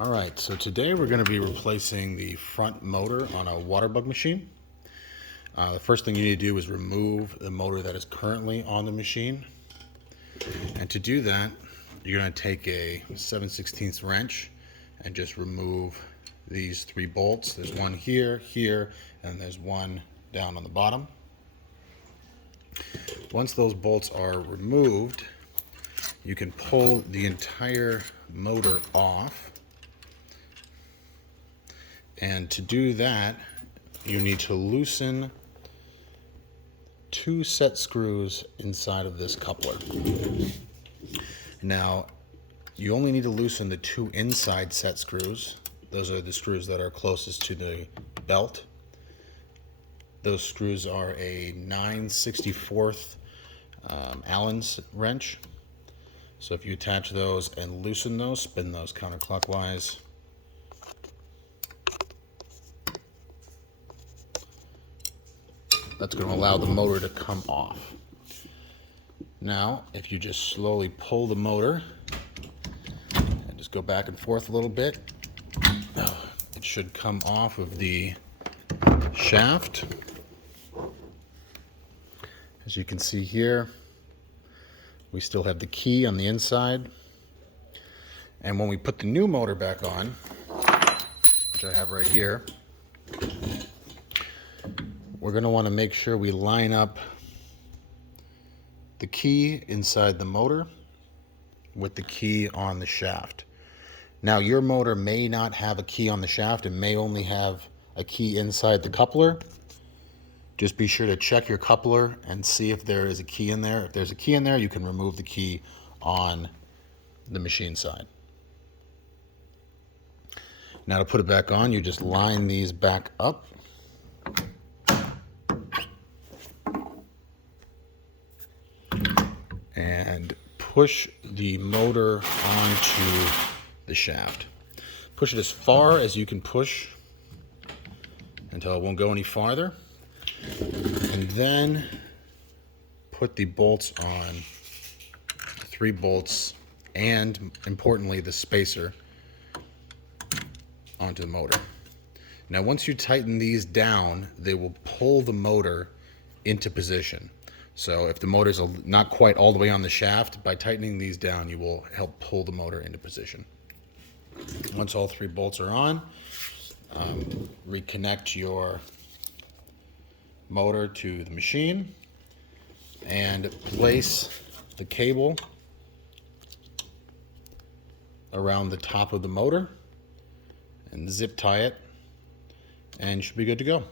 All right, so today we're going to be replacing the front motor on a WaterBug machine. The first thing you need to do is remove the motor that is currently on the machine. And to do that, you're going to take a 7/16 wrench and just remove these 3 bolts. There's one here, here, and there's one down on the bottom. Once those bolts are removed, you can pull the entire motor off. And to do that, you need to loosen 2 set screws inside of this coupler. Now, you only need to loosen the 2 inside set screws. Those are the screws that are closest to the belt. Those screws are a 9/64 Allen's wrench. So if you attach those and loosen those, spin those counterclockwise, that's going to allow the motor to come off. Now, if you just slowly pull the motor and just go back and forth a little bit, it should come off of the shaft. As you can see here, we still have the key on the inside. And when we put the new motor back on, which I have right here, we're going to want to make sure we line up the key inside the motor with the key on the shaft. Now, your motor may not have a key on the shaft. It may only have a key inside the coupler. Just be sure to check your coupler and see if there is a key in there. If there's a key in there, you can remove the key on the machine side. Now, to put it back on, you just line these back up. And push the motor onto the shaft. Push it as far as you can push until it won't go any farther. And then put the bolts on, 3 bolts, and importantly the spacer onto the motor. Now once you tighten these down, they will pull the motor into position. So if the motor's not quite all the way on the shaft, by tightening these down, you will help pull the motor into position. Once all 3 bolts are on, reconnect your motor to the machine and place the cable around the top of the motor and zip tie it, and you should be good to go.